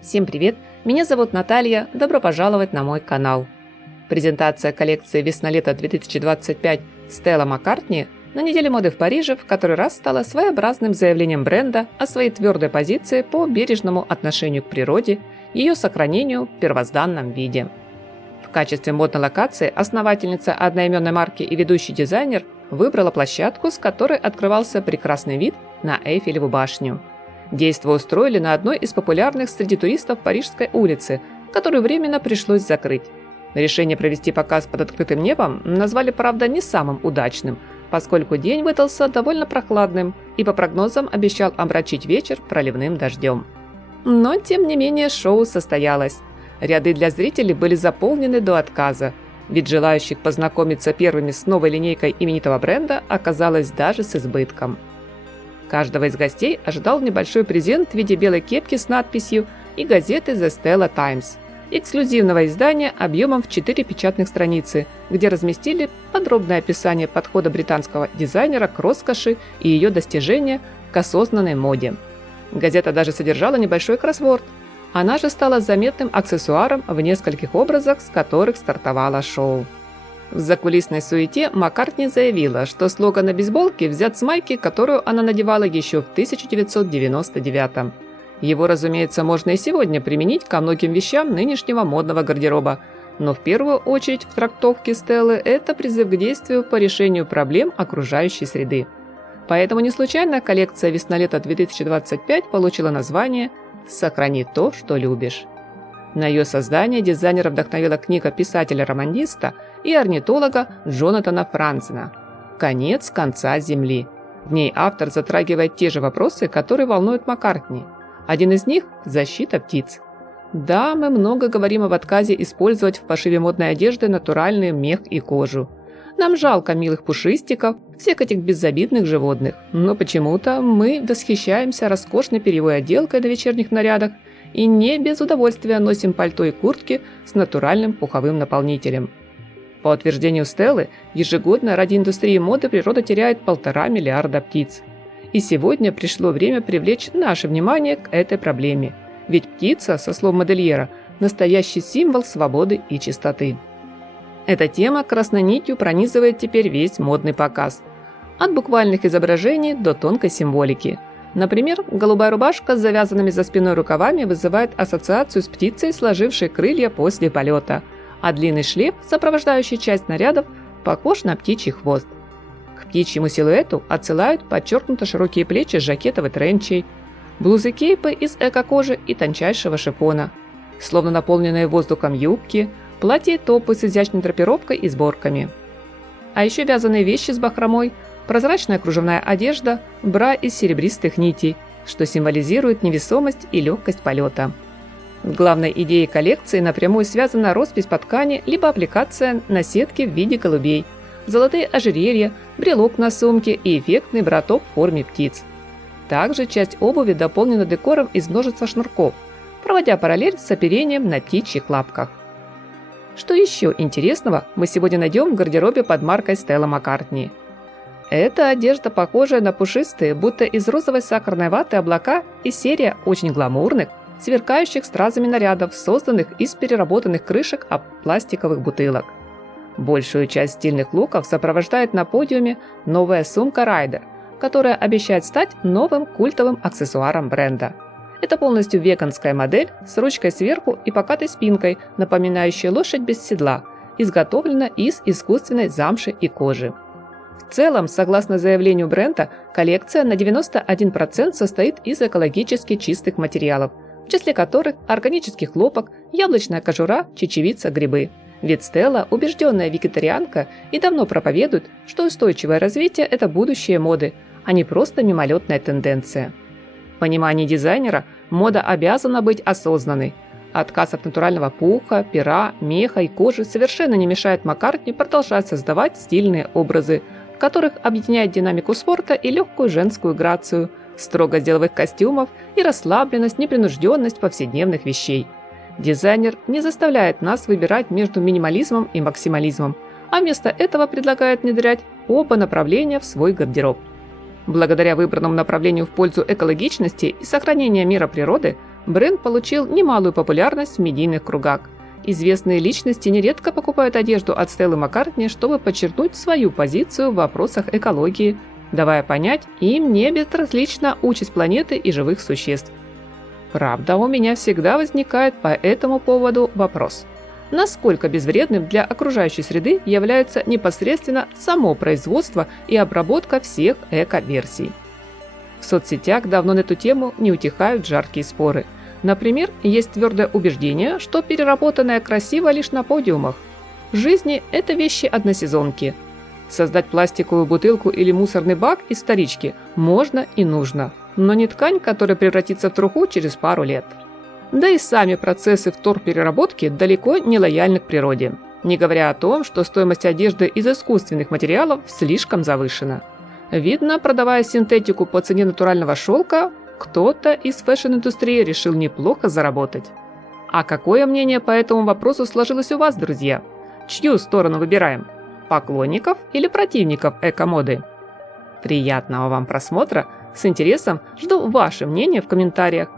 Всем привет! Меня зовут Наталья, добро пожаловать на мой канал. Презентация коллекции весна-лето 2025 Стелла Маккартни на неделе моды в Париже в который раз стала своеобразным заявлением бренда о своей твердой позиции по бережному отношению к природе, ее сохранению в первозданном виде. В качестве модной локации основательница одноименной марки и ведущий дизайнер выбрала площадку, с которой открывался прекрасный вид на Эйфелеву башню. Действо устроили на одной из популярных среди туристов Парижской улицы, которую временно пришлось закрыть. Решение провести показ под открытым небом назвали, правда, не самым удачным, поскольку день выдался довольно прохладным и по прогнозам обещал омрачить вечер проливным дождем. Но, тем не менее, шоу состоялось. Ряды для зрителей были заполнены до отказа, ведь желающих познакомиться первыми с новой линейкой именитого бренда оказалось даже с избытком. Каждого из гостей ожидал небольшой презент в виде белой кепки с надписью и газеты The Stella Times, эксклюзивного издания объемом в 4 печатных страницы, где разместили подробное описание подхода британского дизайнера к роскоши и ее достижения к осознанной моде. Газета даже содержала небольшой кроссворд. Она же стала заметным аксессуаром в нескольких образах, с которых стартовало шоу. В закулисной суете Маккартни заявила, что слоган на бейсболке взят с майки, которую она надевала еще в 1999-м. Его, разумеется, можно и сегодня применить ко многим вещам нынешнего модного гардероба, но в первую очередь в трактовке Стеллы это призыв к действию по решению проблем окружающей среды. Поэтому не случайно коллекция весна-лето 2025 получила название «Сохрани то, что любишь». На ее создание дизайнера вдохновила книга писателя-романиста и орнитолога Джонатана Франзена «Конец конца Земли». В ней автор затрагивает те же вопросы, которые волнуют Маккартни. Один из них – защита птиц. Да, мы много говорим об отказе использовать в пошиве модной одежды натуральный мех и кожу. Нам жалко милых пушистиков, всех этих безобидных животных, но почему-то мы восхищаемся роскошной перьевой отделкой на вечерних нарядах и не без удовольствия носим пальто и куртки с натуральным пуховым наполнителем. По утверждению Стеллы, ежегодно ради индустрии моды природа теряет 1,5 миллиарда птиц. И сегодня пришло время привлечь наше внимание к этой проблеме. Ведь птица, со слов модельера, настоящий символ свободы и чистоты. Эта тема красной нитью пронизывает теперь весь модный показ. От буквальных изображений до тонкой символики. Например, голубая рубашка с завязанными за спиной рукавами вызывает ассоциацию с птицей, сложившей крылья после полета, а длинный шлейф, сопровождающий часть нарядов, похож на птичий хвост. К птичьему силуэту отсылают подчеркнуто широкие плечи с жакетовой тренчей, блузы-кейпы из эко-кожи и тончайшего шифона, словно наполненные воздухом юбки, платья и топы с изящной драпировкой и сборками. А еще вязаные вещи с бахромой, прозрачная кружевная одежда, бра из серебристых нитей, что символизирует невесомость и легкость полета. С главной идеей коллекции напрямую связана роспись по ткани либо аппликация на сетке в виде голубей, золотые ожерелья, брелок на сумке и эффектный браток в форме птиц. Также часть обуви дополнена декором из множества шнурков, проводя параллель с оперением на птичьих лапках. Что еще интересного мы сегодня найдем в гардеробе под маркой Стелла Маккартни? Это одежда, похожая на пушистые, будто из розовой сахарной ваты облака, и серия очень гламурных, сверкающих стразами нарядов, созданных из переработанных крышек от пластиковых бутылок. Большую часть стильных луков сопровождает на подиуме новая сумка Райдер, которая обещает стать новым культовым аксессуаром бренда. Это полностью веганская модель с ручкой сверху и покатой спинкой, напоминающей лошадь без седла, изготовлена из искусственной замши и кожи. В целом, согласно заявлению бренда, коллекция на 91% состоит из экологически чистых материалов, в числе которых органический хлопок, яблочная кожура, чечевица, грибы. Ведь Стелла – убежденная вегетарианка и давно проповедует, что устойчивое развитие – это будущее моды, а не просто мимолетная тенденция. В понимании дизайнера мода обязана быть осознанной. Отказ от натурального пуха, пера, меха и кожи совершенно не мешает Маккартни продолжать создавать стильные образы, в которых объединяет динамику спорта и легкую женскую грацию, строгость деловых костюмов и расслабленность, непринужденность повседневных вещей. Дизайнер не заставляет нас выбирать между минимализмом и максимализмом, а вместо этого предлагает внедрять оба направления в свой гардероб. Благодаря выбранному направлению в пользу экологичности и сохранения мира природы, Бренд получил немалую популярность в медийных кругах. Известные личности нередко покупают одежду от Стеллы Маккартни, чтобы подчеркнуть свою позицию в вопросах экологии, давая понять, им не безразлична участь планеты и живых существ. Правда, у меня всегда возникает по этому поводу вопрос. Насколько безвредным для окружающей среды является непосредственно само производство и обработка всех эко-версий? В соцсетях давно на эту тему не утихают жаркие споры. Например, есть твердое убеждение, что переработанное красиво лишь на подиумах. В жизни это вещи односезонки. Создать пластиковую бутылку или мусорный бак из вторички можно и нужно, но не ткань, которая превратится в труху через пару лет. Да и сами процессы вторпереработки далеко не лояльны к природе, не говоря о том, что стоимость одежды из искусственных материалов слишком завышена. Видно, продавая синтетику по цене натурального шелка, кто-то из фэшн-индустрии решил неплохо заработать. А какое мнение по этому вопросу сложилось у вас, друзья? Чью сторону выбираем? Поклонников или противников эко-моды? Приятного вам просмотра! С интересом жду ваше мнение в комментариях.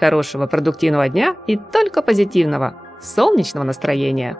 Хорошего продуктивного дня и только позитивного, солнечного настроения!